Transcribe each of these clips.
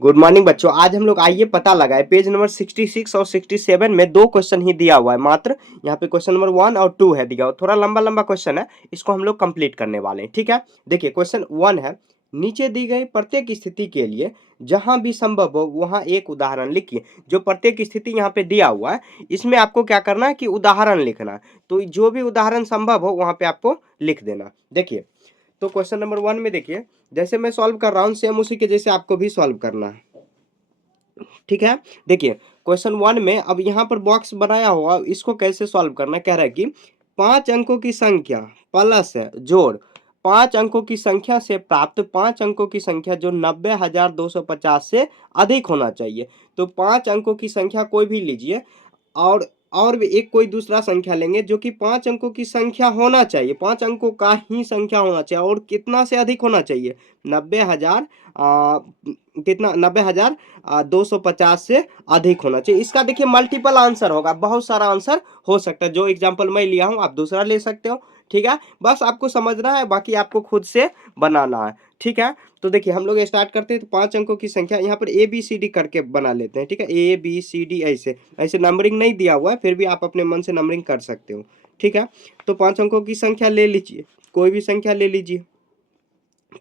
Good morning बच्चों। आज हम लोग आइए पता लगाए पेज नंबर 66 और 67 में दो क्वेश्चन ही दिया हुआ है मात्र। यहाँ पे क्वेश्चन नंबर 1 और 2 है दिया हुआ, थोड़ा लंबा लंबा क्वेश्चन है, इसको हम लोग कंप्लीट करने वाले हैं। ठीक है, देखिए क्वेश्चन 1 है, नीचे दी गई प्रत्येक स्थिति के लिए जहां भी संभव हो वहां एक उदाहरण लिखिए। जो प्रत्येक स्थिति यहाँ पे दिया हुआ है इसमें आपको क्या करना है कि उदाहरण लिखना है। तो जो भी उदाहरण संभव हो वहां पे आपको लिख देना। देखिए तो क्वेश्चन नंबर 1 में देखिए, जैसे मैं सॉल्व कर रहा हूँ सेम उसी के जैसे आपको भी सॉल्व करना है। ठीक है, देखिए क्वेश्चन 1 में अब यहाँ पर बॉक्स बनाया हुआ, इसको कैसे सॉल्व करना, कह रहा है कि 5 अंकों की संख्या प्लस है जोड़ 5 अंकों की संख्या से प्राप्त 5 अंकों की संख्या जो 90,250 से अधिक होना चाहिए। तो 5 अंकों की संख्या कोई भी लीजिए और भी एक कोई दूसरा संख्या लेंगे जो कि 5 अंकों की संख्या होना चाहिए, 5 अंकों का ही संख्या होना चाहिए और कितना से अधिक होना चाहिए, 90,000 कितना 90,250 से अधिक होना चाहिए। इसका देखिए मल्टीपल आंसर होगा, बहुत सारा आंसर हो सकता है। जो एग्जांपल मैं लिया हूं आप दूसरा ले सकते हो। ठीक है, बस आपको समझना है, बाकी आपको खुद से बनाना है। ठीक है, तो देखिए हम लोग स्टार्ट करते हैं। तो 5 अंकों की संख्या यहाँ पर ABCD करके बना लेते हैं। ठीक है, ABCD ऐसे ऐसे नंबरिंग नहीं दिया हुआ है, फिर भी आप अपने मन से नंबरिंग कर सकते हो। ठीक है, तो 5 अंकों की संख्या ले लीजिए, कोई भी संख्या ले लीजिए,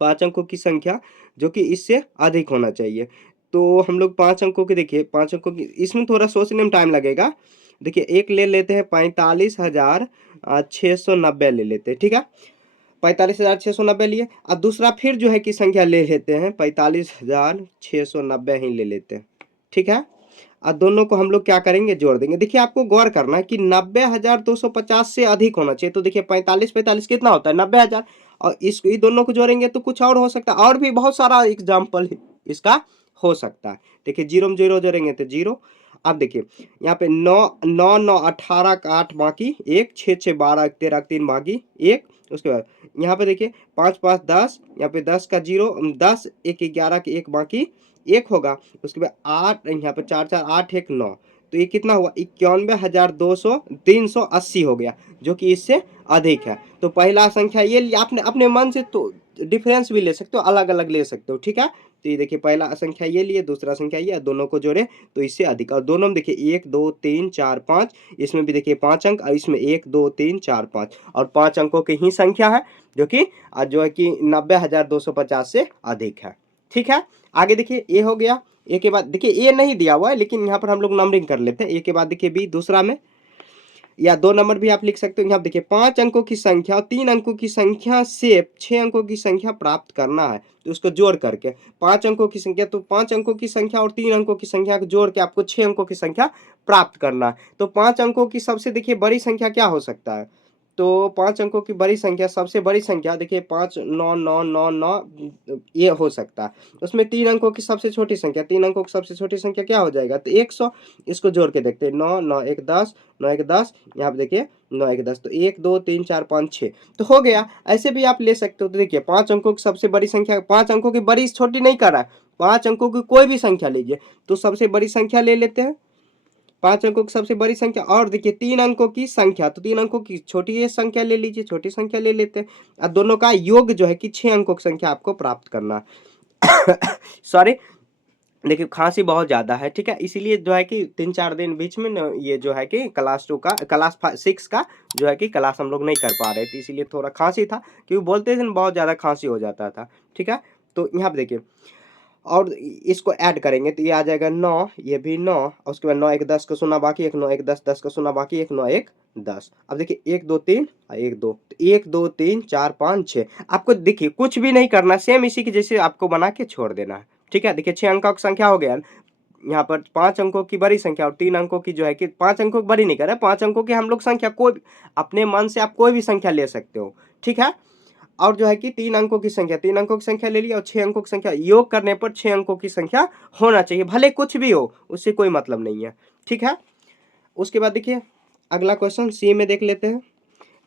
5 अंकों की संख्या जो कि इससे अधिक होना चाहिए। तो हम लोग 5 अंकों की, देखिए 5 अंकों की, इसमें थोड़ा सोचने में टाइम लगेगा। देखिए एक ले लेते हैं 45,690 ले लेते हैं। ठीक है, 45,690 लिए। अब दूसरा फिर जो है कि संख्या ले लेते हैं 45,690 ही ले लेते हैं। ठीक है, और दोनों को हम लोग क्या करेंगे, जोड़ देंगे। देखिए आपको गौर करना है कि 90,250 से अधिक होना चाहिए। तो देखिए 45 45 कितना होता है, 90,000, और इस दोनों को जोड़ेंगे तो कुछ और हो सकता है, और भी बहुत सारा एग्जाम्पल इसका हो सकता है। देखिए जीरो में जीरो जोड़ेंगे तो जीरो। अब देखिए यहाँ पे 9 9 9 18 का 8 बाकी 1, 6 6 12 13 3 बाकी 1। उसके बाद यहाँ पे देखिए 5 5 10, यहाँ पे 10 का जीरो 10 1 11 के 1 बाकी 1 होगा। उसके बाद 8, यहाँ पे 4 4 8 1 9, तो ये कितना हुआ 91,200 380 हो गया, जो कि इससे अधिक है। तो पहला संख्या ये लिया आपने, अपने मन से तो डिफरेंस भी ले सकते हो, अलग अलग ले सकते हो। ठीक है, तो ये देखिए पहला संख्या ये लिए, दूसरा संख्या ये, दोनों को जोड़े तो इससे अधिक। और दोनों में देखिए 1 2 3 4 5, इसमें भी देखिए 5 अंक, और इसमें 1 2 3 4 5, और 5 अंकों की ही संख्या है जो है कि 90,250 से अधिक है। ठीक है, आगे देखिए ए हो गया। ए के बाद देखिए ए नहीं दिया हुआ है, लेकिन यहाँ पर हम लोग नंबरिंग कर लेते हैं। ए के बाद देखिए बी दूसरा में, या 2 नंबर भी आप लिख सकते हो। यहाँ देखिए 5 अंकों की संख्या और 3 अंकों की संख्या से 6 अंकों की संख्या प्राप्त करना है। तो उसको जोड़ करके 5 अंकों की संख्या, तो 5 अंकों की संख्या और 3 अंकों की संख्या को जोड़ के आपको 6 अंकों की संख्या प्राप्त करना है। तो 5 अंकों की सबसे देखिए बड़ी संख्या क्या हो सकता है, तो 5 अंकों की बड़ी संख्या, सबसे बड़ी संख्या देखिए 5 9 9 9 9 ये हो सकता है। उसमें 3 अंकों की सबसे छोटी संख्या, 3 अंकों की सबसे छोटी संख्या क्या हो जाएगा, तो 100। इसको जोड़ के देखते हैं, 9 9 1 10, 9 1 10, यहाँ पे देखिए 9 1 10, तो 1 2 3 4 5 6 तो हो गया। ऐसे भी आप ले सकते हो। तो देखिए 5 अंकों की सबसे बड़ी संख्या, 5 अंकों की बड़ी छोटी नहीं कर रहा है, 5 अंकों की कोई भी संख्या लीजिए, तो सबसे बड़ी संख्या ले लेते हैं, 5 अंकों की सबसे बड़ी संख्या। और देखिए 3 अंकों की संख्या, तो 3 अंकों की छोटी संख्या ले लीजिए, छोटी संख्या ले लेते हैं। और दोनों का योग जो है कि 6 अंकों की संख्या आपको प्राप्त करना सॉरी, देखिए खांसी बहुत ज़्यादा है। ठीक है, इसीलिए जो है कि 3-4 दिन बीच में न, ये जो है कि क्लास 2 का क्लास 6 का जो है कि क्लास हम लोग नहीं कर पा रहे थे, इसीलिए थोड़ा खांसी था, क्योंकि बोलते थे ना बहुत ज़्यादा खांसी हो जाता था। ठीक है, तो यहाँ पे देखिए और इसको ऐड करेंगे तो ये आ जाएगा 9, ये भी 9, और उसके बाद 9 1 10 का शून्य बाकी 1 9 1 10 10 का शून्य बाकी 1 9 1 10। अब देखिए 1 2 3 और 1 2, तो 1 2 3 4 5 6। आपको देखिए कुछ भी नहीं करना, सेम इसी के जैसे आपको बना के छोड़ देना है। ठीक है, देखिए 6 अंकों की संख्या हो गया। यहाँ पर 5 अंकों की बड़ी संख्या और 3 अंकों की जो है कि 5 अंकों की बड़ी नहीं कर रहा है, 5 अंकों की हम लोग संख्या कोई अपने मन से आप कोई भी संख्या ले सकते हो। ठीक है, और जो है कि 3 अंकों की संख्या, 3 अंकों की संख्या ले लिया, और 6 अंकों की संख्या, योग करने पर 6 अंकों की संख्या होना चाहिए, भले कुछ भी हो, उससे कोई मतलब नहीं है। ठीक है, उसके बाद देखिए अगला क्वेश्चन सी में देख लेते हैं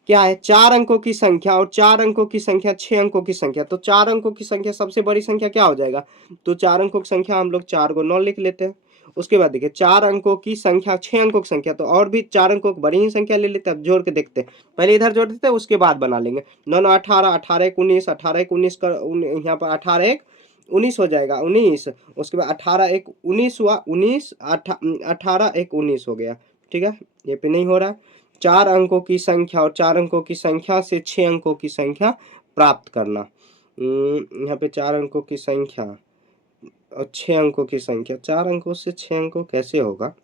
क्या है। 4 अंकों की संख्या और 4 अंकों की संख्या, 6 अंकों की संख्या। तो 4 अंकों की संख्या सबसे बड़ी संख्या क्या हो जाएगा, तो 4 अंकों की संख्या हम लोग 4 को 9 लिख लेते हैं। उसके बाद देखिए 4 अंकों की संख्या, 6 अंकों की संख्या, तो और भी 4 अंकों की बड़ी ही संख्या ले लेते हैं। अब जोड़ के देखते हैं, पहले इधर जोड़ देते हैं उसके बाद बना लेंगे। 9 9 18, 18 1 19, 18 1 19 का यहाँ पर 18 1 19 हो जाएगा, 19। उसके बाद 18 एक 19 हुआ, 19 18 एक 19 हो गया। ठीक है, ये पे नहीं हो रहा है। 4 अंकों की संख्या और 4 अंकों की संख्या से 6 अंकों की संख्या प्राप्त करना। यहाँ पे 4 अंकों की संख्या और 6 अंकों की संख्या, 4 अंकों से 6 अंकों कैसे होगा?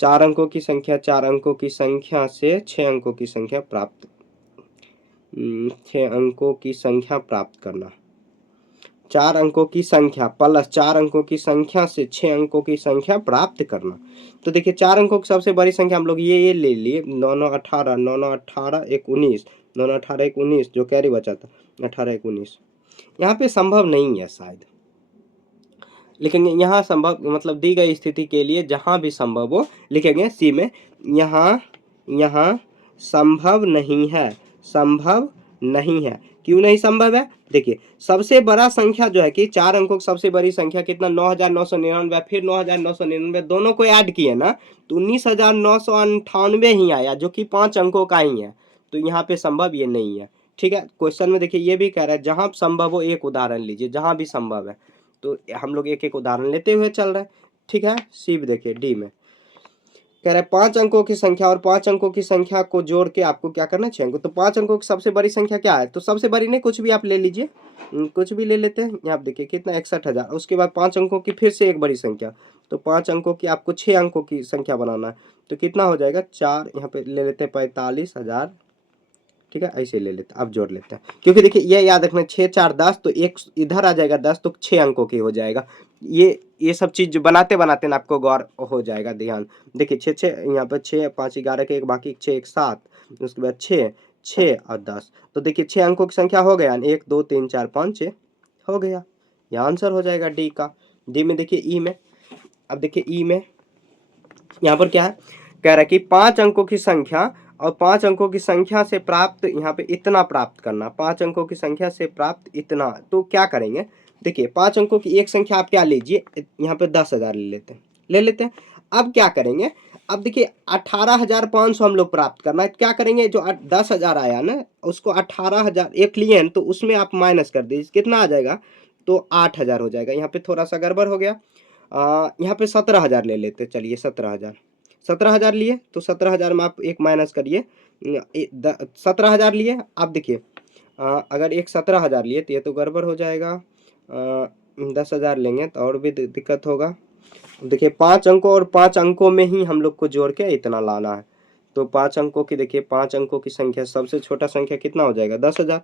4 अंकों की संख्या, 4 अंकों की संख्या से 6 अंकों की संख्या प्राप्त 6 अंकों की संख्या प्राप्त करना। 4 अंकों की संख्या प्लस 4 अंकों की संख्या से 6 अंकों की संख्या प्राप्त करना। तो देखिए 4 अंकों की सबसे बड़ी संख्या हम लोग ये ले लिए, 9 9 18, 9 9 18 एक 19, 9 9 18 एक 19, जो कैरी बचा था 18 एक 19। यहाँ पे संभव नहीं है शायद, लिखेंगे यहाँ संभव, मतलब दी गई स्थिति के लिए जहाँ भी संभव हो लिखेंगे सी में। यहाँ संभव नहीं है, संभव नहीं है। क्यों नहीं संभव है? देखिए सबसे बड़ा संख्या जो है कि 4 अंकों की सबसे बड़ी संख्या कितना, 9999, फिर 9999 दोनों को ऐड किए ना तो 19,998 ही आया, जो कि 5 अंकों का ही है। तो यहाँ पे संभव ये नहीं है। ठीक है, क्वेश्चन में देखिए ये भी कह रहा है जहां संभव हो एक उदाहरण लीजिए, जहां भी संभव है। तो हम लोग एक एक उदाहरण लेते हुए चल रहे हैं। ठीक है, सी देखिए डी में कह रहा है 5 अंकों की संख्या और 5 अंकों की संख्या को जोड़ के आपको क्या करना है, 6 अंकों। तो 5 अंकों की सबसे बड़ी संख्या क्या है? तो सबसे बड़ी नहीं, कुछ भी आप ले लीजिए, कुछ भी ले लेते हैं। यहाँ आप देखिए कितना 61,000। उसके बाद 5 अंकों की फिर से एक बड़ी संख्या, तो 5 अंकों की आपको 6 अंकों की संख्या बनाना है। तो कितना हो जाएगा 4, यहाँ पे ले लेते हैं 45,000। ठीक है, ऐसे ले लेते हैं, अब जोड़ लेते हैं, क्योंकि देखिए ये याद रखना 6 4 10, तो एक इधर आ जाएगा 10, तो 6 अंकों की हो जाएगा। ये सब चीज बनाते बनाते ना आपको गौर हो जाएगा। ध्यान देखिए 6 6 यहाँ पर 6 5 11 के एक, बाकी 6 1 7, उसके बाद 6 6 और 10। तो देखिए 6 अंकों की संख्या हो गया, 1 2 3 4 5 6 हो गया। ये आंसर हो जाएगा डी का। डी में देखिए ई में, अब देखिए ई में यहाँ पर क्या है, कह रहा है कि 5 अंकों की संख्या और 5 अंकों की संख्या से प्राप्त, यहाँ पे इतना प्राप्त करना, 5 अंकों की संख्या से प्राप्त इतना। तो क्या करेंगे, देखिए 5 अंकों की एक संख्या आप क्या लीजिए, यहाँ पे 10,000 ले लेते हैं। अब क्या करेंगे, अब देखिए 18,500 हम लोग प्राप्त करना है। क्या करेंगे, जो 10,000 आया ना उसको 18,000 एक लिए हैं, तो उसमें आप माइनस कर दीजिए, कितना आ जाएगा, तो 8,000 हो जाएगा। यहाँ पे थोड़ा सा गड़बड़ हो गया, यहाँ पे 17,000 ले लेते, चलिए 17,000 लिए, तो 17,000 में आप एक माइनस करिए, 17,000 लिए। आप देखिए अगर एक 17,000 लिए तो ये तो गड़बड़ हो जाएगा, 10,000 लेंगे तो और भी दिक्कत होगा। देखिए 5 अंकों और 5 अंकों में ही हम लोग को जोड़ के इतना लाना है। तो 5 अंकों की देखिए 5 अंकों की संख्या, सबसे छोटा संख्या कितना हो जाएगा, 10,000।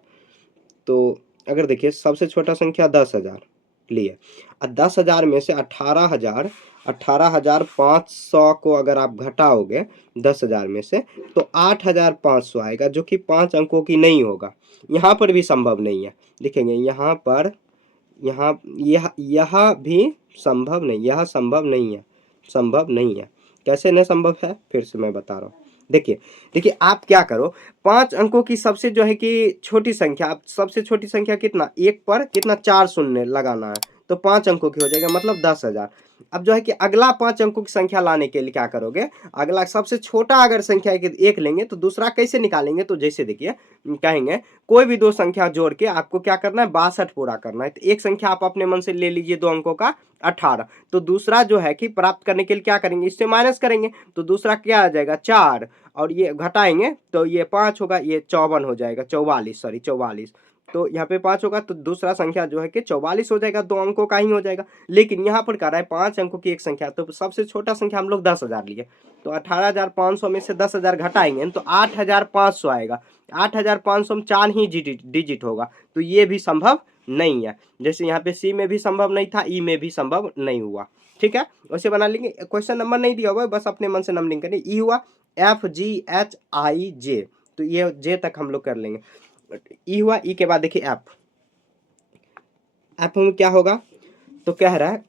तो अगर देखिए सबसे छोटा संख्या 10,000 लिए, और 10,000 में से 18,500 को अगर आप घटाओगे 10,000 में से, तो 8,500 आएगा, जो कि 5 अंकों की नहीं होगा। यहाँ पर भी संभव नहीं है, लिखेंगे यहाँ पर, यह भी संभव नहीं, यह संभव नहीं है, संभव नहीं है। कैसे नहीं संभव है, फिर से मैं बता रहा हूँ। देखिए आप क्या करो, 5 अंकों की सबसे जो है कि छोटी संख्या, आप सबसे छोटी संख्या कितना, एक पर कितना 4 शून्य लगाना है, तो 5 अंकों की हो जाएगा, मतलब 10,000। अब जो है कि अगला 5 अंकों की संख्या लाने के लिए क्या करोगे, अगला सबसे छोटा अगर संख्या एक लेंगे तो दूसरा कैसे निकालेंगे, तो जैसे देखिए कहेंगे कोई भी दो संख्या जोड़ के आपको क्या करना है, 62 पूरा करना है। तो एक संख्या आप अपने मन से ले लीजिए 2 अंकों का 18, तो दूसरा जो है कि प्राप्त करने के लिए क्या करेंगे, इससे माइनस करेंगे, तो दूसरा क्या आ जाएगा 4, और ये घटाएंगे तो ये 5 होगा, ये 54 हो जाएगा, 44। तो यहाँ पे 5 होगा, तो दूसरा संख्या जो है कि 44 हो जाएगा, 2 अंकों का ही हो जाएगा। लेकिन यहाँ पर कह रहा है 5 अंकों की एक संख्या, तो सबसे छोटा संख्या हम लोग 10,000 लिए, तो 18,500 में से 10,000 घटाएंगे तो 8,500 आएगा। 8,500 में 4 ही डिजिट होगा, तो ये भी संभव नहीं है। जैसे यहाँ पे सी में भी संभव नहीं था, ई में भी संभव नहीं हुआ। ठीक है, वैसे बना लेंगे, क्वेश्चन नंबर नहीं दिया हुआ है, बस अपने मन से नंबरिंग करें। ई हुआ FGHIJ, तो ये जे तक हम लोग कर लेंगे। ई हुआ, ई के बाद देखिए एफ में क्या होगा, तो कह रहा है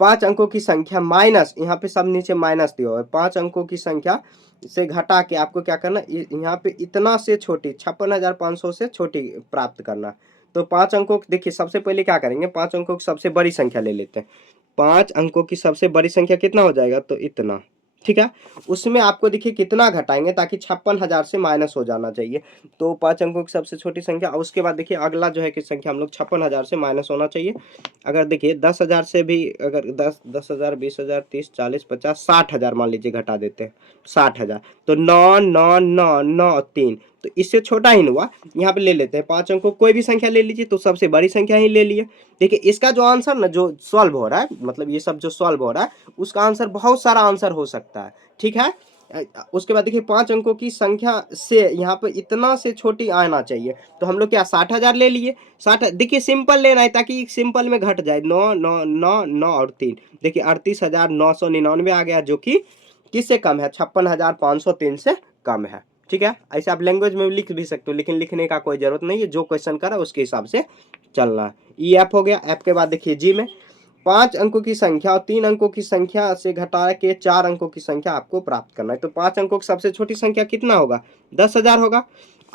5 अंकों की संख्या माइनस, यहाँ पे सब नीचे माइनस दिया हुआ है, 5 अंकों की संख्या से घटा के आपको क्या करना, यहाँ पे इतना से छोटी 56,500 से छोटी प्राप्त करना। तो 5 अंकों देखिए सबसे पहले क्या करेंगे, 5 अंकों की सबसे बड़ी संख्या ले लेते हैं। 5 अंकों की सबसे बड़ी संख्या कितना हो जाएगा, तो इतना ठीक है। उसमें आपको देखिए कितना घटाएंगे ताकि 56,000 से माइनस हो जाना चाहिए। तो 5 अंकों की सबसे छोटी संख्या, और उसके बाद देखिए अगला जो है कि संख्या हम लोग 56,000 से माइनस होना चाहिए। अगर देखिए 10,000 से भी, अगर 10,000, 20,000, 30, 40, 50, 60,000 मान लीजिए घटा देते हैं, 60,000, तो 9, 9, 9, 9, 3, तो इससे छोटा ही हुआ। यहाँ पे ले लेते हैं 5 अंकों, कोई भी संख्या ले लीजिए, तो सबसे बड़ी संख्या ही ले लिए। देखिए इसका जो आंसर ना जो सॉल्व हो रहा है, मतलब ये सब जो सॉल्व हो रहा है उसका आंसर बहुत सारा आंसर हो सकता है। ठीक है। उसके बाद देखिए 5 अंकों की संख्या से यहाँ पे इतना से छोटी आना चाहिए, तो हम लोग क्या 60,000 ले लिए। 60, देखिए सिंपल लेना है ताकि सिंपल में घट जाए। 9, 9, 9, 9 और 3, देखिए 38,999 आ गया, जो कि किससे कम है, 56,503 से कम है। ठीक है। ऐसे आप लैंग्वेज में लिख भी सकते हो, लेकिन लिखने का कोई जरूरत नहीं है, जो क्वेश्चन करा उसके हिसाब से चलना है। ई एफ हो गया। एफ के बाद देखिए जी में 5 अंकों की संख्या और 3 अंकों की संख्या से घटा के 4 अंकों की संख्या आपको प्राप्त करना है। तो 5 अंकों की सबसे छोटी संख्या कितना होगा, 10,000 होगा।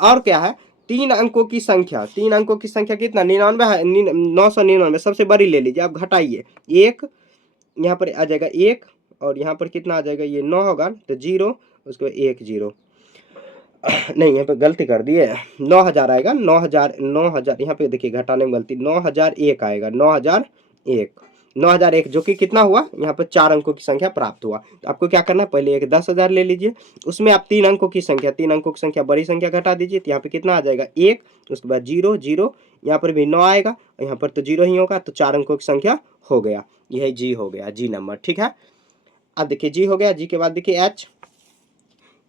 और क्या है, 3 अंकों की संख्या, 3 अंकों की संख्या कितना, 99 है, 999, सबसे बड़ी ले लीजिए। आप घटाइए, एक यहाँ पर आ जाएगा एक, और यहाँ पर कितना आ जाएगा, ये 9 होगा तो 0, उसके बाद 1 0, नहीं यहाँ पे गलती कर दिए, 9,000 आएगा, 9,000, 9,000, यहाँ पे देखिए घटाने में गलती, 9,001 आएगा, 9,001, 9,001, जो कि कितना हुआ, यहाँ पर 4 अंकों की संख्या प्राप्त हुआ। तो आपको क्या करना है, पहले एक 10,000 ले लीजिए, उसमें आप 3 अंकों की संख्या, 3 अंकों की संख्या बड़ी संख्या घटा दीजिए, तो यहाँ पे कितना आ जाएगा 1, उसके बाद 0 0, यहाँ पर भी 9 आएगा, और यहाँ पर तो 0 ही होगा, तो 4 अंकों की संख्या हो गया, यह जी हो गया, जी नंबर। ठीक है। अब देखिए जी हो गया। जी के बाद देखिए एच,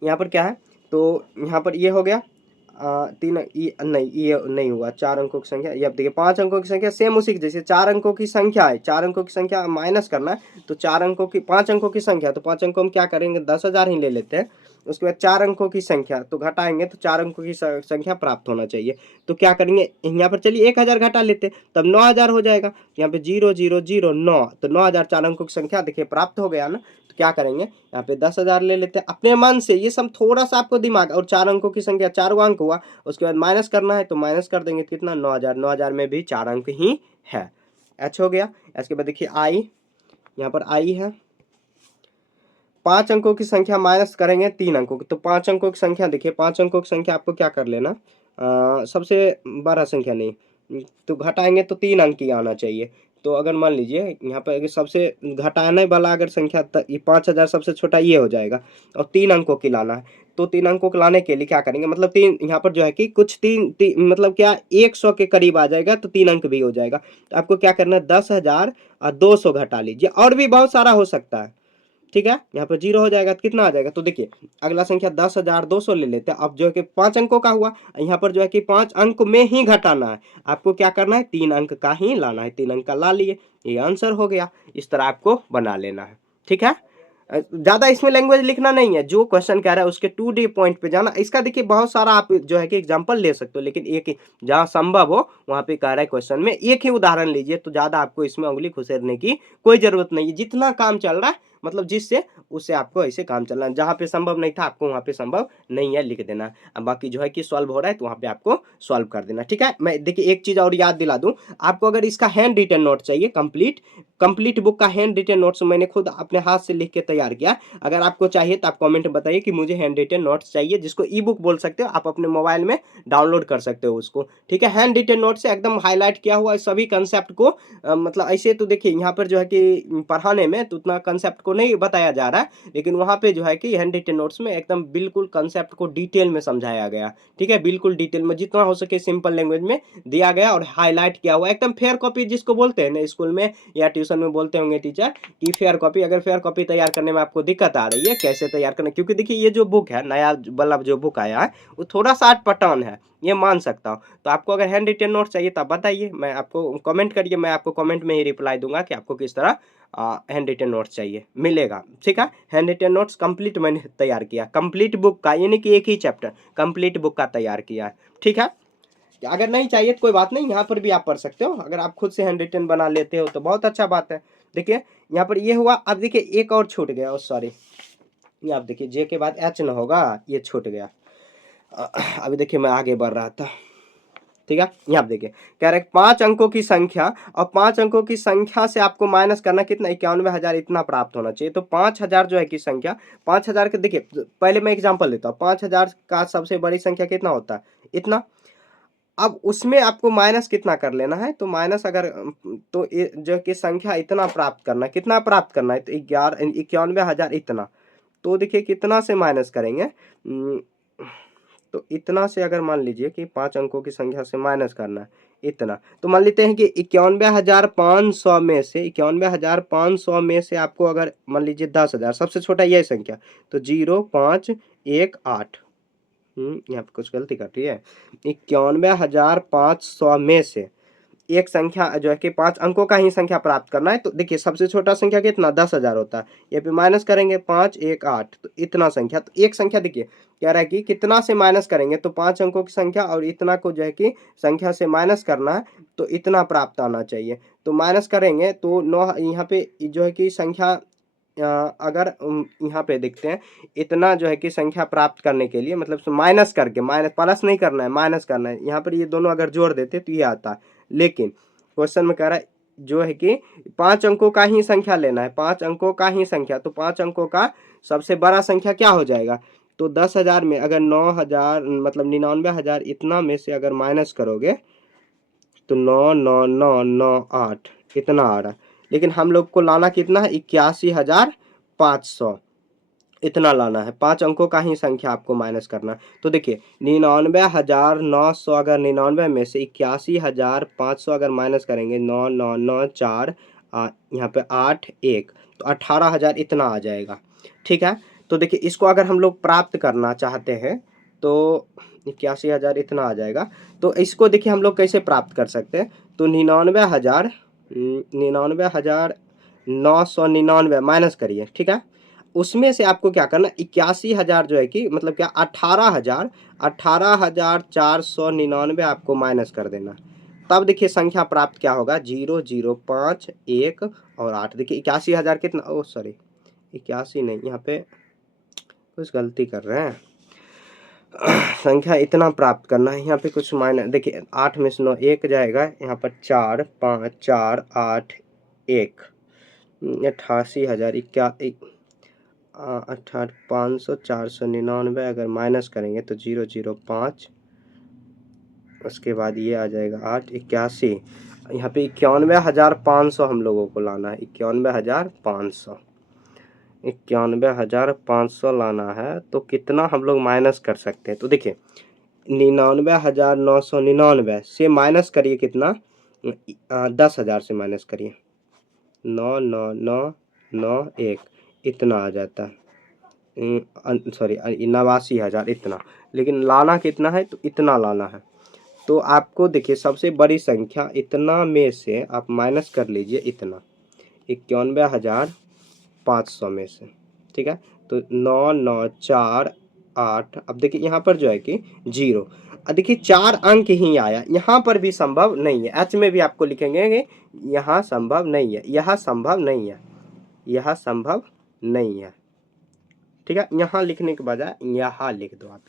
यहाँ पर क्या है, तो यहाँ पर ये हो गया, तीन ये नहीं, ये नहीं हुआ, 4 अंकों की संख्या। ये अब देखिए 5 अंकों की संख्या सेम उसी के जैसे 4 अंकों की संख्या है, 4 अंकों की संख्या माइनस करना है, तो 4 अंकों की, 5 अंकों की संख्या, तो 5 अंकों में क्या करेंगे, 10,000 ही ले लेते हैं। उसके बाद 4 अंकों की संख्या, तो घटाएंगे तो 4 अंकों की संख्या प्राप्त होना चाहिए। तो क्या करेंगे, यहाँ पर चलिए 1,000 घटा लेते हैं, तब 9,000 हो जाएगा। यहाँ पे 0 0 0 9, तो 9,000 4 अंकों की संख्या देखिए प्राप्त हो गया ना। तो क्या करेंगे, यहाँ पे 10,000 ले लेते हैं अपने मन से, ये सब थोड़ा सा आपको दिमाग, और 4 अंकों की संख्या, 4 अंक हुआ, उसके बाद माइनस करना है, तो माइनस कर देंगे कितना, 9,000, 9,000 में भी 4 अंक ही है। एच हो गया। इसके बाद देखिए आई, यहाँ पर आई है, 5 अंकों की संख्या माइनस करेंगे 3 अंकों की, तो 5 अंकों की संख्या देखिए, 5 अंकों की संख्या आपको क्या कर लेना, सबसे बड़ा संख्या नहीं, तो घटाएंगे तो 3 अंक ही आना चाहिए। तो अगर मान लीजिए यहाँ पर अगर सबसे घटाने वाला अगर संख्या, ये 5,000 सबसे छोटा ये हो जाएगा, और 3 अंकों की लाना है, तो 3 अंकों को लाने के लिए क्या करेंगे, मतलब 3 यहाँ पर जो है कि कुछ मतलब क्या 100 के करीब आ जाएगा, तो 3 अंक भी हो जाएगा। तो आपको क्या करना है, 10,000 और 200 घटा लीजिए, और भी बहुत सारा हो सकता है। ठीक है। यहाँ पर 0 हो जाएगा तो कितना आ जाएगा, तो देखिए अगला संख्या 10,200 ले लेते हैं। अब जो है कि 5 अंकों का हुआ, यहाँ पर जो है कि 5 अंक में ही घटाना है, आपको क्या करना है, 3 अंक का ही लाना है, 3 अंक का ला लिए, ये आंसर हो गया। इस तरह आपको बना लेना है। ठीक है। ज्यादा इसमें लैंग्वेज लिखना नहीं है, जो क्वेश्चन कह रहा है उसके 2D पॉइंट पे जाना। इसका देखिए बहुत सारा आप जो है कि एग्जांपल ले सकते हो, लेकिन एक ही जहाँ संभव हो वहां पे कह रहा है क्वेश्चन में एक ही उदाहरण लीजिए, तो ज्यादा आपको इसमें उंगली खुसेरने की कोई जरूरत नहीं है। जितना काम चल रहा है, मतलब जिससे उससे आपको ऐसे काम चलना है, जहाँ पे संभव नहीं था आपको वहाँ पे संभव नहीं है लिख देना। अब बाकी जो है कि सॉल्व हो रहा है तो वहाँ पे आपको सॉल्व कर देना। ठीक है। मैं देखिए एक चीज और याद दिला दूं आपको, अगर इसका हैंड रिटन नोट चाहिए, कंप्लीट बुक का हैंड रिटन नोट्स मैंने खुद अपने हाथ से लिख के तैयार किया। अगर आपको चाहिए तो आप कमेंट में बताइए कि मुझे हैंड रिटन नोट्स चाहिए, जिसको ई बुक बोल सकते हो, आप अपने मोबाइल में डाउनलोड कर सकते हो उसको। ठीक है। हैंड रिटन नोट से एकदम हाईलाइट किया हुआ सभी कंसेप्ट को, मतलब ऐसे तो देखिए यहाँ पर जो है कि पढ़ाने में तो उतना कंसेप्ट को नहीं बताया जा रहा है, लेकिन वहाँ पे जो है कि हैंड रिटन नोट्स में एकदम बिल्कुल कंसेप्ट को डिटेल में समझाया गया। ठीक है। बिल्कुल डिटेल में जितना हो सके सिंपल लैंग्वेज में दिया गया और हाईलाइट किया हुआ, एकदम फेयर कॉपी जिसको बोलते हैं ना स्कूल में या ट्यूशन में बोलते होंगे टीचर कि फेयर कॉपी। अगर फेयर कॉपी तैयार करने में आपको दिक्कत आ रही है कैसे तैयार करना, क्योंकि देखिए ये जो बुक है नया वाला जो बुक आया है वो थोड़ा सा अटपटान है, ये मान सकता हूँ। तो आपको अगर हैंड रिटन नोट चाहिए तो आप बताइए, मैं आपको कमेंट करिए, मैं आपको कमेंट में ही रिप्लाई दूंगा कि आपको किस तरह हैंड रिटन नोट्स चाहिए, मिलेगा। ठीक है। हैंड रिटन नोट्स कंप्लीट मैंने तैयार किया, कंप्लीट बुक का, यानी कि एक ही चैप्टर कंप्लीट बुक का तैयार किया है। ठीक है। अगर नहीं चाहिए तो कोई बात नहीं, यहाँ पर भी आप पढ़ सकते हो। अगर आप खुद से हैंड रिटन बना लेते हो तो बहुत अच्छा बात है। देखिए यहाँ पर ये हुआ। अब देखिए एक और छूट गया, सॉरी, ये आप देखिए जे के बाद एच न होगा, ये छूट गया। अभी देखिए मैं आगे बढ़ रहा था। ठीक है। यहाँ पे देखिए कह रहे हैं 5 अंकों की संख्या और 5 अंकों की संख्या से आपको माइनस करना कितना 91,000 इतना प्राप्त होना चाहिए। तो 5,000 जो है की संख्या 5,000 के देखिए पहले मैं एग्जांपल लेता हूँ। 5,000 का सबसे बड़ी संख्या कितना होता है इतना। अब उसमें आपको माइनस कितना कर लेना है तो माइनस अगर तो जो कि संख्या इतना प्राप्त करना है कितना प्राप्त करना है तो 91,000 इतना। तो देखिए कितना से माइनस करेंगे तो इतना से अगर मान लीजिए कि 5 अंकों की संख्या से माइनस करना है इतना तो मान लेते हैं कि 91,500 में से 91,500 में से आपको अगर मान लीजिए 10,000 सबसे छोटा यह संख्या तो 0518 यहाँ पे कुछ गलती कर रही है। 91,500 में से एक संख्या जो है कि 5 अंकों का ही संख्या प्राप्त करना है। तो देखिए सबसे छोटा संख्या कितना 10,000 होता है। ये पे माइनस करेंगे 518 तो इतना संख्या। तो एक संख्या देखिए कह रहा है कि कितना से माइनस करेंगे तो 5 अंकों की संख्या और इतना को जो है कि संख्या से माइनस करना है तो इतना प्राप्त आना चाहिए। तो माइनस करेंगे तो 9 यहाँ पे जो है कि संख्या अगर यहाँ पे देखते हैं इतना जो है कि संख्या प्राप्त करने के लिए मतलब माइनस करके माइनस प्लस नहीं करना है माइनस करना है। यहाँ पर ये दोनों अगर जोड़ देते तो ये आता है। लेकिन क्वेश्चन में कह रहा है जो है कि 5 अंकों का ही संख्या लेना है 5 अंकों का ही संख्या। तो 5 अंकों का सबसे बड़ा संख्या क्या हो जाएगा तो 10,000 में अगर 9,000 मतलब 99,000 इतना में से अगर माइनस करोगे तो 99998 इतना आ रहा है। लेकिन हम लोग को लाना कितना है 81,500 इतना लाना है। 5 अंकों का ही संख्या आपको माइनस करना है। तो देखिए 99,900 अगर 99 में से 81,500 अगर माइनस करेंगे 9994 यहाँ पे 81 तो 18,000 इतना आ जाएगा। ठीक है। तो देखिए इसको अगर हम लोग प्राप्त करना चाहते हैं तो 81,000 इतना आ जाएगा। तो इसको देखिए हम लोग कैसे प्राप्त कर सकते हैं तो 99,999 माइनस करिए। ठीक है। उसमें से आपको क्या करना 81,000 जो है कि मतलब क्या 18,499 आपको माइनस कर देना। तब देखिए संख्या प्राप्त क्या होगा 0 0 5 1 और 8। देखिए 81,000 कितना ओ सॉरी 81 नहीं यहाँ पे कुछ गलती कर रहे हैं संख्या इतना प्राप्त करना है। यहाँ पे कुछ माइनस देखिए 8 में से 9 1 जाएगा यहाँ पर 4 5 4 8 1 88,000 500 499 अगर माइनस करेंगे तो 005 उसके बाद ये आ जाएगा 8 81 यहाँ पे 91,500 हम लोगों को लाना है 91,500 लाना है। तो कितना हम लोग माइनस कर सकते हैं तो देखिए 99,999 से माइनस करिए कितना 10,000 से माइनस करिए 99991 इतना आ जाता है सॉरी 89,000 इतना। लेकिन लाना कितना है तो इतना लाना है। तो आपको देखिए सबसे बड़ी संख्या इतना में से आप माइनस कर लीजिए इतना 91,500 में से। ठीक है। तो 9948 अब देखिए यहाँ पर जो है कि 0 देखिए 4 अंक ही आया। यहाँ पर भी संभव नहीं है। एच में भी आपको लिखेंगे यहाँ संभव नहीं है यह संभव नहीं है यह संभव नहीं है। ठीक है। यहाँ लिखने के बजाय यहाँ लिख दो आप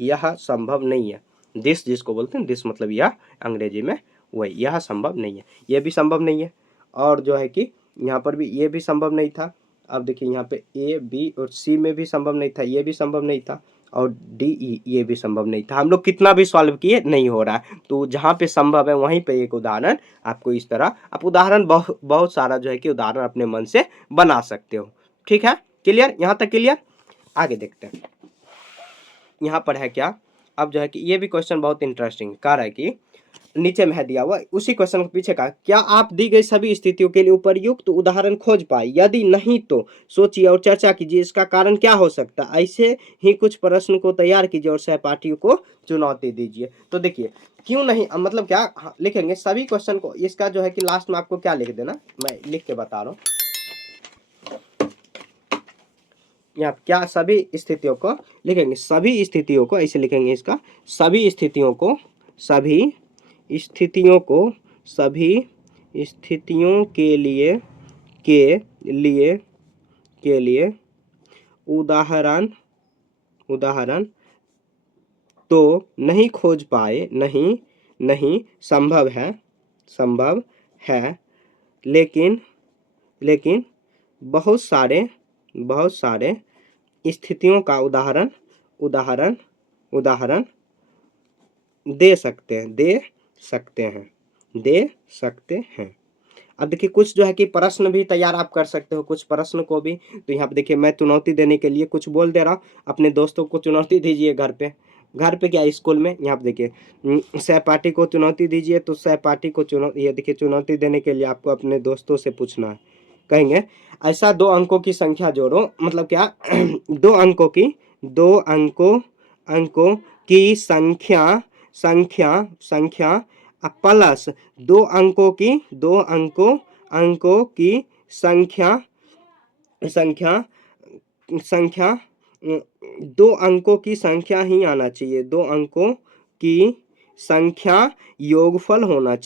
यह संभव नहीं है। दिस जिसको बोलते हैं दिस मतलब यह अंग्रेजी में वही यह संभव नहीं है। यह भी संभव नहीं है और जो है कि यहाँ पर भी ये भी संभव नहीं था। अब देखिए यहाँ पे ए बी और सी में भी संभव नहीं था ये भी संभव नहीं था और डी ई ये भी संभव नहीं था। हम लोग कितना भी सॉल्व किए नहीं हो रहा है। तो जहाँ पे संभव है वहीं पे एक उदाहरण आपको इस तरह आप उदाहरण बहुत सारा जो है कि उदाहरण अपने मन से बना सकते हो। ठीक है। क्लियर यहाँ तक क्लियर। आगे देखते हैं यहाँ पर है क्या। अब जो है कि ये भी क्वेश्चन बहुत इंटरेस्टिंग कह रहा है कि नीचे में है दिया हुआ उसी क्वेश्चन के पीछे का क्या आप दी गई सभी स्थितियों के लिए उपर्युक्त उदाहरण खोज पाए यदि नहीं तो सोचिए और चर्चा कीजिए इसका कारण क्या हो सकता है। ऐसे ही कुछ प्रश्न को तैयार कीजिए और सहपाठियों को चुनौती दीजिए। तो देखिए क्यों नहीं मतलब क्या लिखेंगे सभी क्वेश्चन को इसका जो है कि लास्ट में आपको क्या लिख देना मैं लिख के बता रहा हूँ। यहाँ क्या सभी स्थितियों को लिखेंगे सभी स्थितियों को ऐसे लिखेंगे इसका सभी स्थितियों के लिए उदाहरण तो नहीं खोज पाए, नहीं संभव है, लेकिन बहुत सारे स्थितियों का उदाहरण दे सकते हैं। अब देखिए कुछ जो है कि प्रश्न भी तैयार आप कर सकते हो, कुछ प्रश्न को भी। तो यहाँ पे देखिए मैं चुनौती देने के लिए कुछ बोल दे रहा हूँ, अपने दोस्तों को चुनौती दीजिए घर पे क्या स्कूल में। यहाँ पे देखिए सहपाठी को चुनौती दीजिए, तो सहपाठी को ये देखिए चुनौती देने के लिए आपको अपने दोस्तों से पूछना है। कहेंगे ऐसा 2 अंकों की संख्या जोड़ो, मतलब क्या 2 अंकों की संख्या प्लस 2 अंकों की संख्या 2 अंकों की संख्या ही आना चाहिए, 2 अंकों की संख्या योगफल होना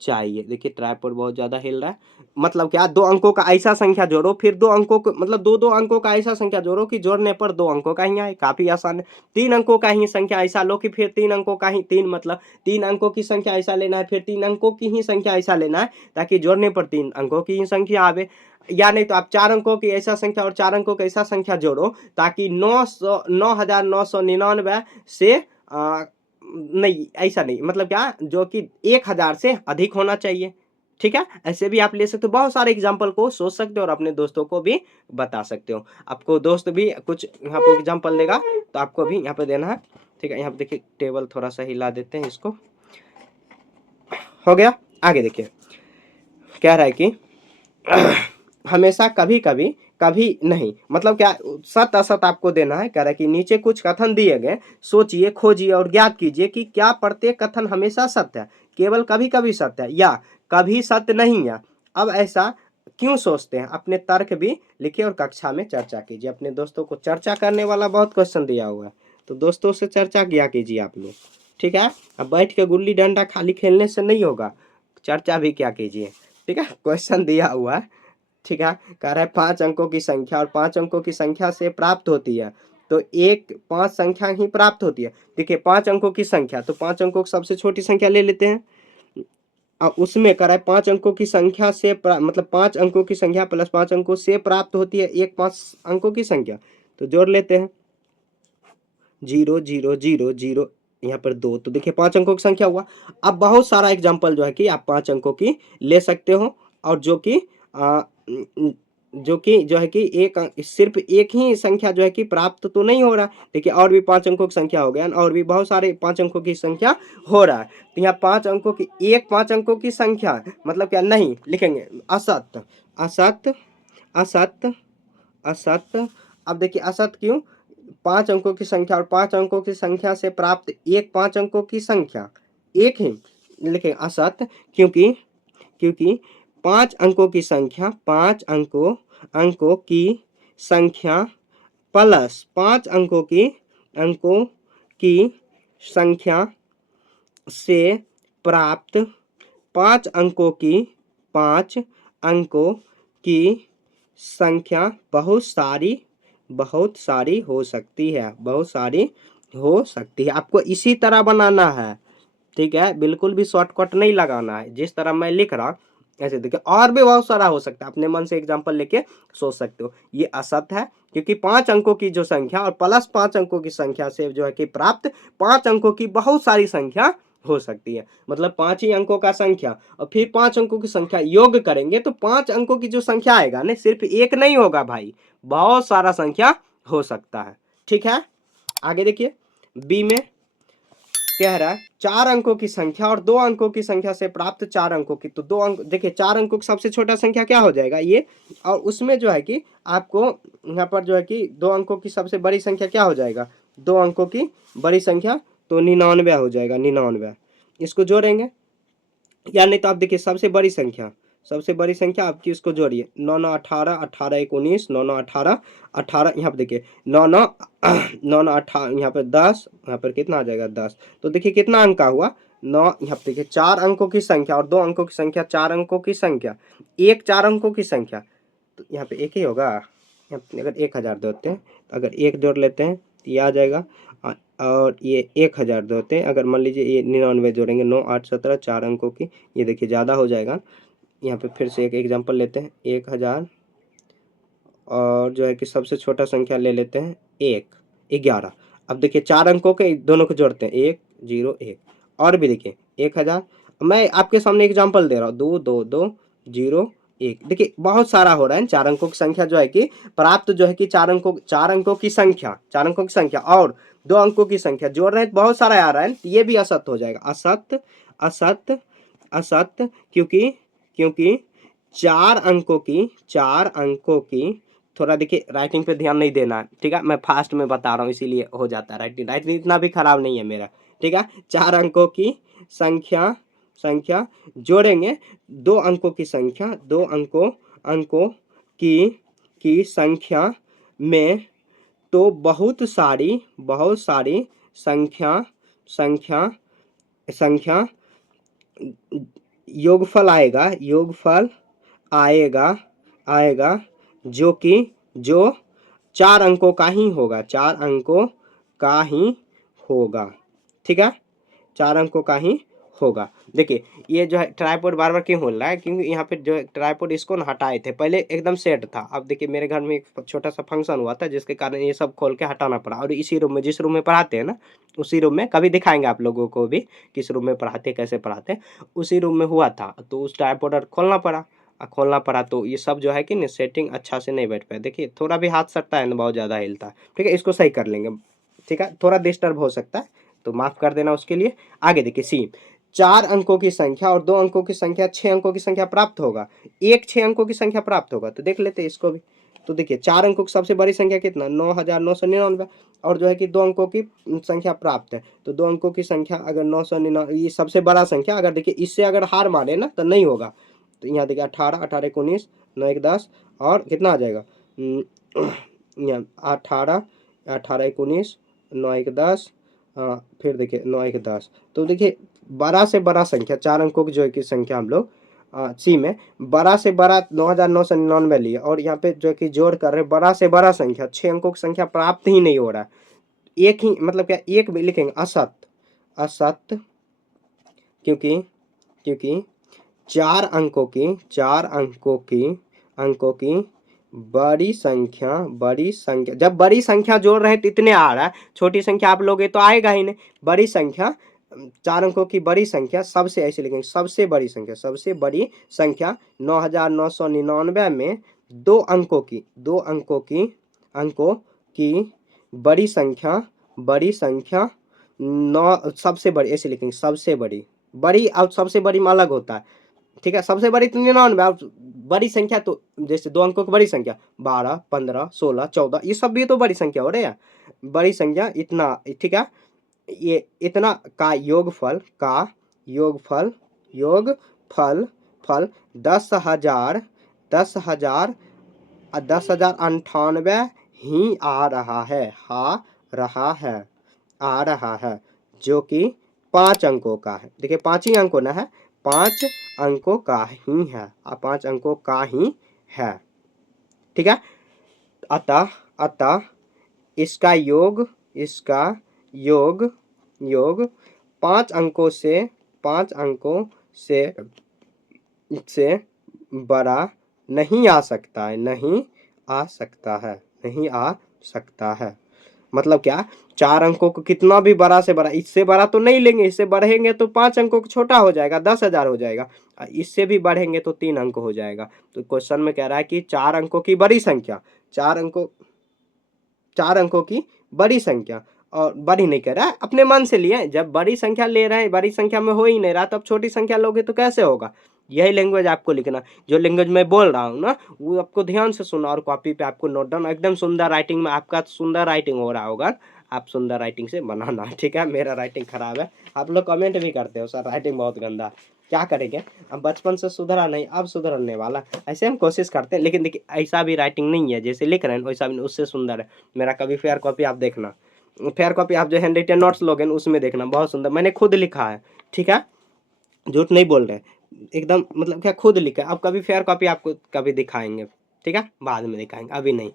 चाहिए। देखिए ट्राइपॉड बहुत ज्यादा हिल रहा है। मतलब क्या 2 अंकों का ऐसा संख्या जोड़ो, फिर 2 अंकों को मतलब 2 अंकों का ऐसा संख्या जोड़ो कि जोड़ने पर 2 अंकों का ही आए। काफी आसान है। 3 अंकों का ही संख्या ऐसा लो कि फिर 3 अंकों का ही 3 मतलब 3 अंकों की संख्या ऐसा लेना है, फिर 3 अंकों की ही संख्या ऐसा लेना है, ताकि जोड़ने पर 3 अंकों की ही संख्या आवे। या नहीं तो आप 4 अंकों की ऐसा संख्या और 4 अंकों का ऐसा संख्या जोड़ो, ताकि 9,999 से नहीं ऐसा नहीं, मतलब क्या जो कि 1000 से अधिक होना चाहिए। ठीक है, ऐसे भी आप ले सकते हो। बहुत सारे एग्जाम्पल को सोच सकते हो और अपने दोस्तों को भी बता सकते हो। आपको दोस्त भी कुछ यहाँ पे एग्जाम्पल देगा तो आपको भी यहाँ पे देना है। ठीक है, यहाँ पे देखिए टेबल थोड़ा सा हिला देते हैं इसको। हो गया। आगे देखिए कह रहा है कि हमेशा कभी नहीं, मतलब क्या सत्य असत आपको देना है। कह रहा है कि नीचे कुछ कथन दिए गए, सोचिए, खोजिए और ज्ञात कीजिए कि क्या प्रत्येक कथन हमेशा सत्य है, केवल कभी कभी सत्य है, या कभी सत्य नहीं है। अब ऐसा क्यों सोचते हैं, अपने तर्क भी लिखिए और कक्षा में चर्चा कीजिए। अपने दोस्तों को चर्चा करने वाला बहुत क्वेश्चन दिया हुआ है, तो दोस्तों से चर्चा किया कीजिए आप लोग। ठीक है, अब बैठ के गुल्ली डंडा खाली खेलने से नहीं होगा, चर्चा भी क्या कीजिए। ठीक है, क्वेश्चन दिया हुआ है। ठीक है, कह रहा है 5 अंकों की संख्या और 5 अंकों की संख्या से प्राप्त होती है, तो 5 संख्या ही प्राप्त होती है। देखिए 5 अंकों की संख्या, तो 5 अंकों की सबसे छोटी संख्या ले लेते हैं और उसमें कह रहा है 5 अंकों की संख्या से मतलब 5 अंकों की संख्या प्लस 5 अंकों से प्राप्त होती है 5 अंकों की संख्या। तो जोड़ लेते हैं 0 0 0 0, यहाँ पर 2, तो देखिए 5 अंकों की संख्या हुआ। अब बहुत सारा एग्जाम्पल जो है कि आप 5 अंकों की ले सकते हो, और जो कि जो है कि सिर्फ एक ही संख्या जो है कि प्राप्त तो नहीं हो रहा। देखिए और भी 5 अंकों की संख्या हो गया, और भी बहुत सारे 5 अंकों की संख्या हो रहा है। तो यहाँ 5 अंकों की 5 अंकों की संख्या मतलब क्या नहीं लिखेंगे, असत असत असत असत। अब देखिए असत क्यों, 5 अंकों की संख्या और 5 अंकों की संख्या से प्राप्त 5 अंकों की संख्या एक ही लिखेंगे असत, क्योंकि 5 अंकों की संख्या 5 अंकों की संख्या प्लस 5 अंकों की संख्या से प्राप्त 5 अंकों की संख्या बहुत सारी हो सकती है, आपको इसी तरह बनाना है। ठीक है, बिल्कुल भी शॉर्टकट नहीं लगाना है, जिस तरह मैं लिख रहा ऐसे। देखिए और भी बहुत सारा हो सकता है, अपने मन से एग्जांपल लेके सोच सकते हो। ये असत्य है, क्योंकि 5 अंकों की जो संख्या और प्लस 5 अंकों की संख्या से जो है कि प्राप्त 5 अंकों की बहुत सारी संख्या हो सकती है। मतलब 5 ही अंकों का संख्या और फिर 5 अंकों की संख्या योग करेंगे तो 5 अंकों की जो संख्या आएगा ना, सिर्फ एक नहीं होगा भाई, बहुत सारा संख्या हो सकता है। ठीक है, आगे देखिए बी में कह रहा है 4 अंकों की संख्या और 2 अंकों की संख्या से प्राप्त 4 अंकों की। तो 2 अंक देखिए 4 अंकों की सबसे छोटा संख्या क्या हो जाएगा ये, और उसमें जो है कि आपको यहाँ पर जो है कि 2 अंकों की सबसे बड़ी संख्या क्या हो जाएगा, 2 अंकों की बड़ी संख्या तो 99 हो जाएगा, 99। इसको जोड़ेंगे, या नहीं तो आप देखिए सबसे बड़ी संख्या आपकी, इसको जोड़िए 9 9 18 18 1 19, 9 9 18 18, यहाँ पर देखिए 9 9 9 9 18, यहाँ पर 10, यहाँ पर कितना आ जाएगा 10। तो देखिए कितना अंक का हुआ 9। यहाँ पर देखिए 4 अंकों की संख्या और 2 अंकों की संख्या, 4 अंकों की संख्या, 4 अंकों की संख्या, तो यहाँ पे एक ही होगा, अगर 1000 जोड़ते हैं, अगर 1 जोड़ लेते हैं तो ये आ जाएगा। और ये 1000 जोड़ते हैं, अगर मान लीजिए ये 99 जोड़ेंगे, 9 8 17 4 अंकों की, ये देखिए ज़्यादा हो जाएगा। यहाँ पे फिर से एक एग्जांपल लेते हैं, 1000 और जो है कि सबसे छोटा संख्या ले लेते हैं 11। अब देखिए 4 अंकों के दोनों को जोड़ते हैं, 1 0 1। और भी देखिए 1000, मैं आपके सामने एग्जांपल दे रहा हूँ, 2 2 2 0 1। देखिए बहुत सारा हो रहा है, 4 अंकों की संख्या जो है कि प्राप्त जो है कि 4 अंकों की संख्या, 4 अंकों की संख्या और 2 अंकों की संख्या जोड़ रहे हैं तो बहुत सारा आ रहा है, तो ये भी असत्य हो जाएगा। असत्य असत्य असत्य, क्योंकि 4 अंकों की थोड़ा देखिए राइटिंग पे ध्यान नहीं देना है, ठीक है, मैं फास्ट में बता रहा हूँ इसीलिए हो जाता है। राइटिंग इतना भी खराब नहीं है मेरा, ठीक है। 4 अंकों की संख्या जोड़ेंगे, 2 अंकों की संख्या, 2 अंकों की संख्या में, तो बहुत सारी संख्या योगफल आएगा जो 4 अंकों का ही होगा, 4 अंकों का ही होगा, ठीक है, 4 अंकों का ही होगा। देखिए ये जो है ट्राइपॉड बार बार क्यों हो रहा है, क्योंकि यहाँ पे जो है ट्राइपॉड इसको ना हटाए थे, पहले एकदम सेट था। अब देखिए मेरे घर में एक छोटा सा फंक्शन हुआ था जिसके कारण ये सब खोल के हटाना पड़ा, और इसी रूम में, जिस रूम में पढ़ाते हैं ना, उसी रूम में, कभी दिखाएंगे आप लोगों को भी किस रूम में पढ़ाते कैसे पढ़ाते, उसी रूम में हुआ था, तो उस ट्राइपॉड खोलना पड़ा तो ये सब जो है कि सेटिंग अच्छा से नहीं बैठ पाया। देखिए थोड़ा भी हाथ सटता है ना, बहुत ज़्यादा हिलता है, ठीक है, इसको सही कर लेंगे, ठीक है, थोड़ा डिस्टर्ब हो सकता है तो माफ़ कर देना उसके लिए। आगे देखिए सी, 4 अंकों की संख्या और 2 अंकों की संख्या, 6 अंकों की संख्या प्राप्त होगा, एक 6 अंकों की संख्या प्राप्त होगा, तो देख लेते हैं इसको भी। तो देखिए 4 अंकों की सबसे बड़ी संख्या कितना, 9999, और जो है कि 2 अंकों की संख्या प्राप्त है, तो 2 अंकों की संख्या अगर 999, ये सबसे बड़ा संख्या, अगर देखिए इससे अगर हार मारे ना तो नहीं होगा, तो यहाँ देखिए 18 18 19 9 1 10, और कितना आ जाएगा, यहाँ 18 18 19 9 1 10, फिर देखिए 9 1 10, तो देखिए बड़ा से बड़ा संख्या, 4 अंकों की जो है कि संख्या हम लोग सी में बड़ा से बड़ा 9999 लिए, और यहाँ पे जो है कि जोड़ कर रहे बड़ा से बड़ा संख्या, 6 अंकों की संख्या प्राप्त ही नहीं हो रहा है, एक ही मतलब क्या, एक भी लिखेंगे असत्य, क्योंकि 4 अंकों की बड़ी संख्या, जब बड़ी संख्या जोड़ रहे हैं तो इतने आ रहा है, छोटी संख्या आप लोगे तो आएगा ही नहीं। बड़ी संख्या, 4 अंकों की बड़ी संख्या, सबसे ऐसे लिखेंगे, सबसे बड़ी संख्या 9999 में 2 अंकों की बड़ी संख्या 9, सबसे बड़ी ऐसे लिखेंगे, सबसे बड़ी और सबसे बड़ी में अलग होता है, ठीक है, सबसे बड़ी तो 99, बड़ी संख्या तो जैसे 2 अंकों की बड़ी संख्या 12 15 16 14, ये सब भी तो बड़ी संख्या हो रहे हैं, बड़ी संख्या इतना, ठीक है, ये इतना का योगफल फल 10,000 10,098 ही आ रहा है, जो कि 5 अंकों का है। देखिए 5 ही अंकों ना है, 5 अंकों का ही है, 5 अंकों का ही है, ठीक है। अतः इसका योग 5 अंकों से बड़ा नहीं आ सकता है। मतलब क्या, 4 अंकों को कितना भी बड़ा से बड़ा, इससे बड़ा तो नहीं लेंगे, इससे बढ़ेंगे तो 5 अंकों को छोटा हो जाएगा, 10,000 हो जाएगा, इससे भी बढ़ेंगे तो 3 अंक हो जाएगा। तो क्वेश्चन में कह रहा है कि 4 अंकों की बड़ी संख्या, 4 अंकों की बड़ी संख्या, और बड़ी नहीं कह रहा है, अपने मन से लिए, जब बड़ी संख्या ले रहे हैं, बड़ी संख्या में हो ही नहीं रहा, तब छोटी संख्या लोगे तो कैसे होगा। यही लैंग्वेज आपको लिखना, जो लैंग्वेज मैं बोल रहा हूँ ना, वो आपको ध्यान से सुना और कॉपी पे आपको नोट डाउन, एकदम सुंदर राइटिंग में, आपका सुंदर राइटिंग हो रहा होगा, आप सुंदर राइटिंग से बनाना, ठीक है। मेरा राइटिंग खराब है, आप लोग कमेंट भी करते हो सर राइटिंग बहुत गंदा, क्या करेंगे, अब बचपन से सुधरा नहीं, अब सुधरने वाला, ऐसे हम कोशिश करते हैं, लेकिन देखिए ऐसा भी राइटिंग नहीं है, जैसे लिख रहे हैं वैसा भी, उससे सुंदर है मेरा। कभी फेयर कॉपी आप देखना, फेयर कॉपी आप जो हैंड रिटन नोट्स लोगे उसमें देखना, बहुत सुंदर, मैंने खुद लिखा है, ठीक है, झूठ नहीं बोल रहे, एकदम मतलब क्या खुद लिखा है। अब कभी फेयर कॉपी आपको कभी दिखाएंगे, ठीक है, बाद में दिखाएंगे, अभी नहीं।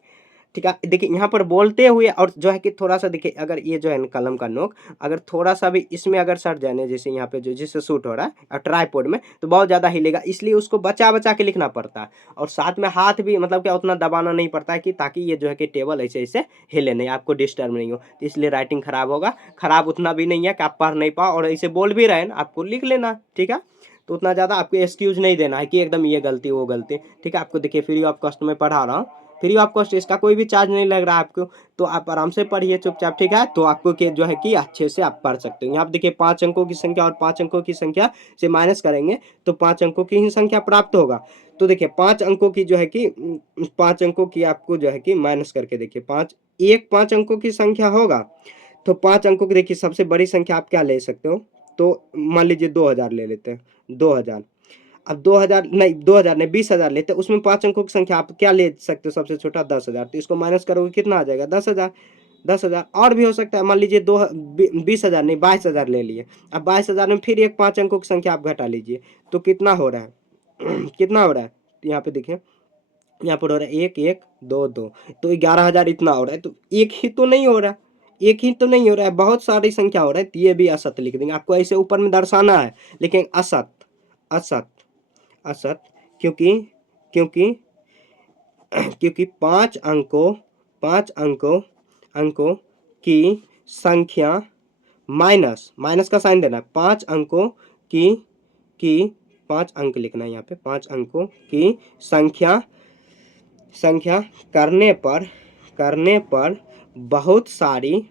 ठीक है। देखिए यहाँ पर बोलते हुए और जो है कि थोड़ा सा देखिए, अगर ये जो है कलम का नोक अगर थोड़ा सा भी इसमें अगर सट जाने, जैसे यहाँ पे जो जिससे शूट हो रहा है और ट्राइपॉड में, तो बहुत ज़्यादा हिलेगा, इसलिए उसको बचा बचा के लिखना पड़ता है। और साथ में हाथ भी मतलब क्या उतना दबाना नहीं पड़ता है कि ताकि ये जो है कि टेबल ऐसे ऐसे हिले नहीं, आपको डिस्टर्ब नहीं हो, तो इसलिए राइटिंग खराब होगा। खराब उतना भी नहीं है कि आप पढ़ नहीं पाओ, और ऐसे बोल भी रहे हैं आपको लिख लेना, ठीक है। तो उतना ज़्यादा आपको एक्सक्यूज नहीं देना है कि एकदम ये गलती वो गलती, ठीक है। आपको देखिए फ्री ऑफ कॉस्ट में पढ़ा रहा हूँ, फ्री ऑफ कॉस्ट, इसका कोई भी चार्ज नहीं लग रहा है आपको, तो आप आराम से पढ़िए चुपचाप, ठीक है। तो आपको के जो है कि अच्छे से आप पढ़ सकते हो। यहाँ पे देखिए 5 अंकों की संख्या और 5 अंकों की संख्या से माइनस करेंगे तो 5 अंकों की ही संख्या प्राप्त होगा। तो देखिए 5 अंकों की जो है कि 5 अंकों की आपको जो है कि माइनस करके देखिए 5 अंकों की संख्या होगा, तो 5 अंकों की देखिए सबसे बड़ी संख्या आप क्या ले सकते हो, तो मान लीजिए 2000 ले लेते हैं, 2000। अब 2000 नहीं 20,000 लेते हैं, उसमें 5 अंकों की संख्या आप क्या ले सकते हो सबसे छोटा, 10,000। तो इसको माइनस करोगे कितना आ जाएगा, 10,000। 10,000 और भी हो सकता है, मान लीजिए 20,000 नहीं 22,000 ले लिए। अब 22,000 में फिर एक 5 अंकों की संख्या आप घटा लीजिए, तो कितना हो रहा है कितना हो रहा है, तो यहाँ पे देखिए, यहाँ पर हो रहा है 1 1 2 2, तो 11,000 इतना हो रहा है। तो एक ही तो नहीं हो रहा, एक ही तो नहीं हो रहा है, बहुत सारी संख्या हो रहा है, तो ये भी असत लिख देंगे। आपको ऐसे ऊपर में दर्शाना है, लेकिन असत, असत, असत, क्योंकि क्योंकि क्योंकि 5 अंकों की संख्या माइनस माइनस का साइन देना है, 5 अंकों की 5 अंक लिखना है यहाँ पे, 5 अंकों की संख्या करने पर बहुत सारी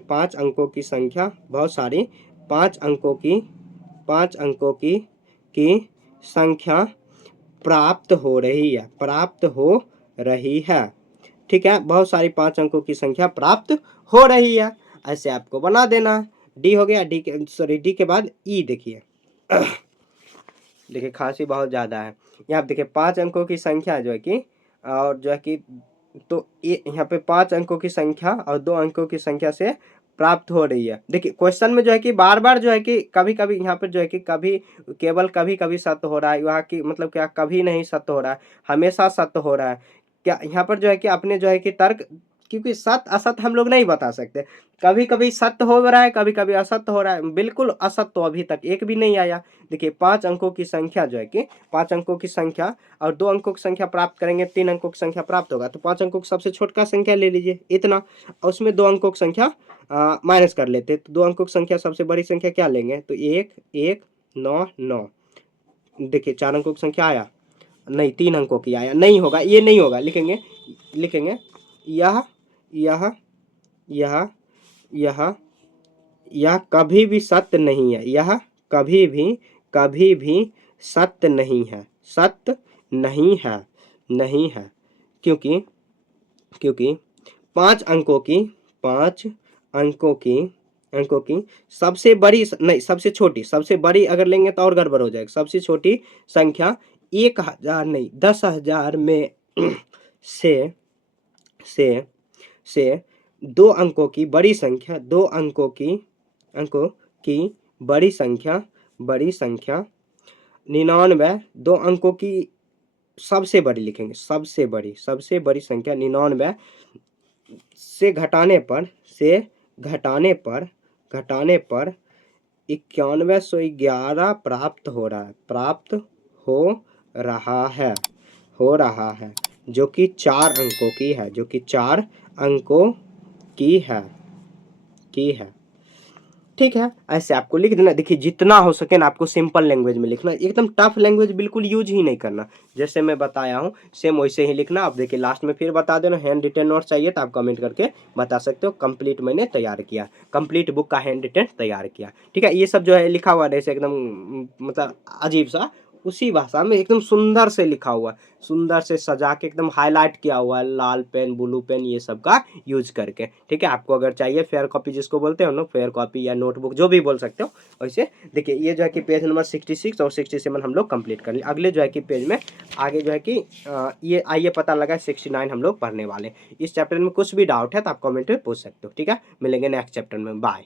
5 अंकों की संख्या, बहुत सारी 5 अंकों की संख्या प्राप्त हो रही है, ठीक है। बहुत सारी 5 अंकों की संख्या प्राप्त हो रही है, ऐसे आपको बना देना। डी हो गया, डी के बाद ई देखिए देखिए खांसी बहुत ज़्यादा है। यहाँ पे देखिए 5 अंकों की संख्या जो है कि, और जो है कि, तो ये यहाँ पे 5 अंकों की संख्या और 2 अंकों की संख्या से प्राप्त हो रही है। देखिए क्वेश्चन में जो है कि बार बार जो है कि कभी कभी यहाँ पर जो है कि कभी केवल कभी कभी सत्य हो रहा है, यहाँ की मतलब क्या कभी नहीं सत्य हो रहा है, हमेशा सत्य हो रहा है क्या। यहाँ पर जो है कि अपने जो है कि तर्क, क्योंकि सत्य असत्य हम लोग नहीं बता सकते, कभी कभी सत्य हो रहा है कभी कभी असत्य हो रहा है, बिल्कुल असत्य तो अभी तक एक भी नहीं आया। देखिए 5 अंकों की संख्या जो है कि 5 अंकों की संख्या और 2 अंकों की संख्या प्राप्त करेंगे, 3 अंकों की संख्या प्राप्त होगा, तो 5 अंकों की सबसे छोटा संख्या ले लीजिए इतना, और उसमें 2 अंकों की संख्या माइनस कर लेते, तो 2 अंकों की संख्या सबसे बड़ी संख्या क्या लेंगे, तो 1 1 9 9। देखिए 4 अंकों की संख्या आया नहीं, 3 अंकों की आया, नहीं होगा, ये नहीं होगा, लिखेंगे यह यह यह यह यह कभी भी सत्य नहीं है, यह कभी भी सत्य नहीं है, सत्य नहीं है, क्योंकि 5 अंकों की सबसे बड़ी नहीं सबसे छोटी, सबसे बड़ी अगर लेंगे तो और गड़बड़ हो जाएगा, सबसे छोटी संख्या 1,000 नहीं 10,000 में से 2 अंकों की बड़ी संख्या, 2 अंकों की बड़ी संख्या 99, 2 अंकों की सबसे बड़ी लिखेंगे, सबसे बड़ी संख्या 99 से घटाने पर 9111 प्राप्त हो रहा है, जो कि 4 अंकों की है, जो कि 4 अंकों की है, ठीक है। ऐसे आपको लिख देना। देखिए जितना हो सके ना आपको सिंपल लैंग्वेज में लिखना, एकदम टफ लैंग्वेज बिल्कुल यूज ही नहीं करना, जैसे मैं बताया हूँ सेम वैसे ही लिखना। अब देखिए लास्ट में फिर बता देना, हैंड रिटन नोट चाहिए तो आप कमेंट करके बता सकते हो, कंप्लीट मैंने तैयार किया, कंप्लीट बुक का हैंड रिटन तैयार किया, ठीक है। ये सब जो है लिखा हुआ जैसे एकदम मतलब अजीब सा, उसी भाषा में एकदम सुंदर से लिखा हुआ, सुंदर से सजा के एकदम हाईलाइट किया हुआ है, लाल पेन ब्लू पेन ये सब का यूज करके, ठीक है। आपको अगर चाहिए फेयर कॉपी जिसको बोलते हो ना, फेयर कॉपी या नोटबुक जो भी बोल सकते हो वैसे। देखिए ये जो है कि पेज नंबर 66 और 67 हम लोग कंप्लीट कर लिए। अगले जो है कि पेज में आगे जो है कि ये आइए पता लगा 69 हम लोग पढ़ने वाले। इस चैप्टर में कुछ भी डाउट है तो आप कमेंट में पूछ सकते हो, ठीक है। मिलेंगे नेक्स्ट चैप्टर में, बाय।